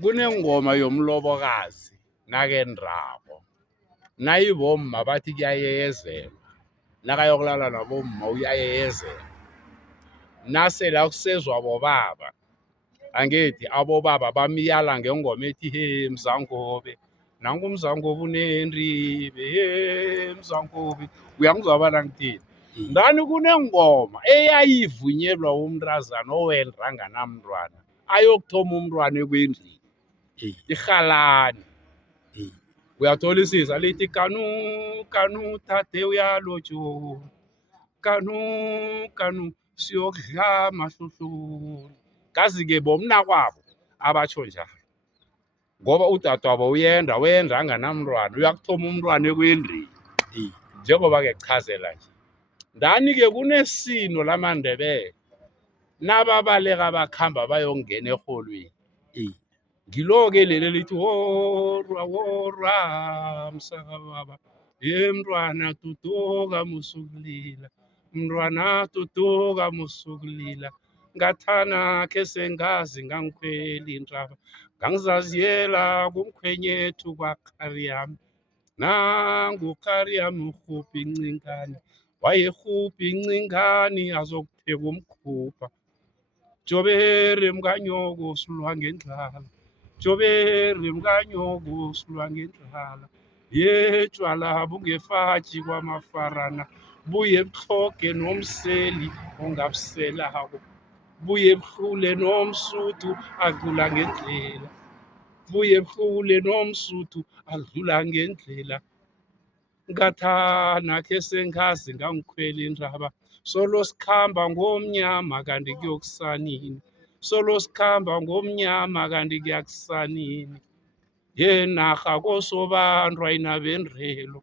Kunengoma yomlobokazi nakendrako. Nayibomma bathi kuyayeyezelwa. Nakayokulala nabomma uyayeyezelwa. Nasela kusezwa bobaba. Angithi abobaba bamyala ngengoma ethi he mzangobe. Nangu umzangobe unendribe he mzangobe. Uyangizwa bana ngithini? Ndani kunengoma eyayivunyelwa umntazana owendra nganamntwana ayokuthoma umntwana ekwendlini. Irhalani. Uyatholisisa lithi kanu kanu tate uyalotsholwa. Kanu kanu siyokudla amahluhluni. Kazi-ke bomnakwabo abatsho njalo. Ngoba udadwabo wendra nganamntwana uyakuthoma umntwana ekwendreni. Njengoba-ke kuchazela nje. Ndani-ke kunesino lamaNdebele nababaleka bakhamba bayongena erholweni. Ngilo-ke leli lithi worwa worwa msakababa. Ye mntwana tutuka musukulila. Mntwana tutuka musukulila. Ngathana khe sengazi ngangikhwela intaba. Ngangizaziyela kumkhwenyethu kwaKhariyami. Nangu uKhariyami urhubha incingane. Wayerhubha incingane azokupheka umkhupha. Jobere mkanyoko silwa ngendlala. Jobere mkanyoko silwa ngendlala. Ye tshwala bungefatshi kwamafarana. Buye buhloge nomseli ongabuselako. Buye buhlule nomSuthu adlula ngendlela. Buye buhlule nomSuthu adlula ngendlela. Ngathana khe sengazi ngangikhwela intaba. Solo sikhamba ngomnyama kanti kuyokusanini. Solo sikhamba ngomnyama kanti kuyakusanini. Yenarha kosobantu ayinabendrelo.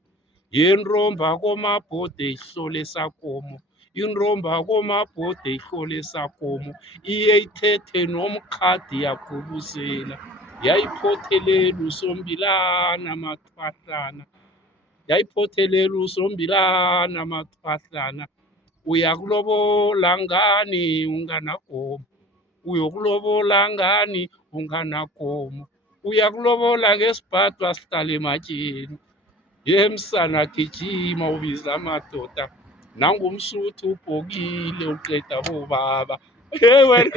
Yentromba komabhode ihlole sakomo. Intromba komabhode ihlole sakomo. Iye ithethe nomkhadi yaqubuzela. Yayiphothelela usombilana amathwahlana. Yayiphothelela usombilana amathwahlana. Uyakulobola ngani unganakomo. Uyokulobola ngani unganakomo. Uyakulobola ngesibhadwa sihlala ematsheni. Yemsana gijima ubiza amadoda. NangumSuthu ubhokile uqeda bobaba. Hey wena.